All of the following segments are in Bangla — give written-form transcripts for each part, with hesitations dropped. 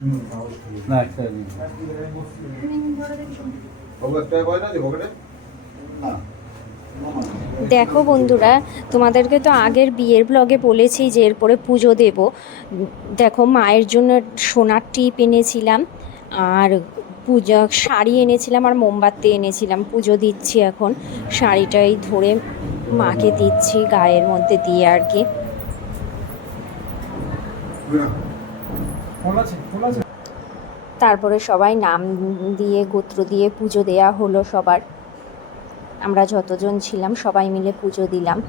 না একটা নেই। দেখো বন্ধুরা, তোমাদেরকে তো আগের বিয়ের ব্লগে বলেছি যে এরপরে পুজো দেব। দেখো, মায়ের জন্য সোনার টিপ এনেছিলাম, আর পূজা শাড়ি এনেছিলাম, আর মোমবাতি এনেছিলাম। পুজো দিচ্ছি এখন, শাড়িটাই ধরে মাকে দিচ্ছি গায়ের মধ্যে দিয়ে আর কি। তারপরে সবাই নাম দিয়ে গোত্র দিয়ে পুজো দেয়া হলো সবার। আমরা যতজন ছিলাম সবাই মিলে পুজো দিলাম।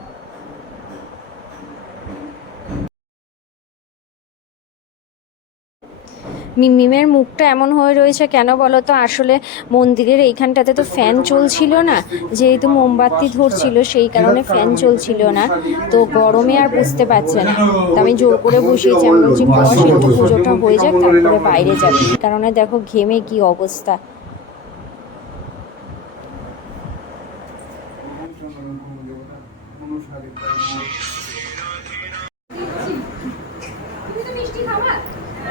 মিমিমের মুখটা এমন হয়ে রয়েছে কেন বলো তো? আসলে মন্দিরের এইখানটাতে তো ফ্যান চলছিল না, যেহেতু মোমবাতি ধরছিল সেই কারণে ফ্যান চলছিল না, তো গরমে আর বুঝতে পারছে না। তো আমি জোর করে বসিয়েছি, আমি বলছি বস, একটু পুজোটা হয়ে যাক তারপরে বাইরে যাবে। এই কারণে দেখো ঘেমে কি অবস্থা।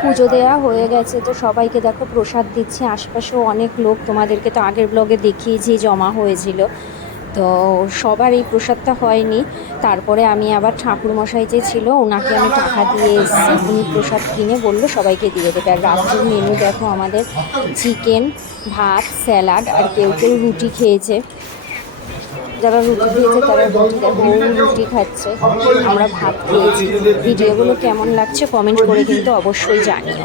পুজো দেওয়া হয়ে গেছে, তো সবাইকে দেখো প্রসাদ দিচ্ছে। আশপাশেও অনেক লোক, তোমাদেরকে তো আগের ব্লগে দেখিয়েছি জমা হয়েছিল। তো সবার এই প্রসাদটা হয়নি। তারপরে আমি আবার ঠাকুরমশাই যে ছিল ওনাকে আমি টাকা দিয়ে এসেছি, উনি প্রসাদ কিনে বললো সবাইকে দিয়ে দেবে। আর রাত্রের মেনু দেখো, আমাদের চিকেন, ভাত, স্যালাড, আর কেউ কেউ রুটি খেয়েছে। যারা রুটি খেয়েছে তারা রুটি, দেখো রুটি খাচ্ছে, আমরা ভাত খেয়েছি। ভিডিওগুলো কেমন লাগছে কমেন্ট করে কিন্তু অবশ্যই জানিও।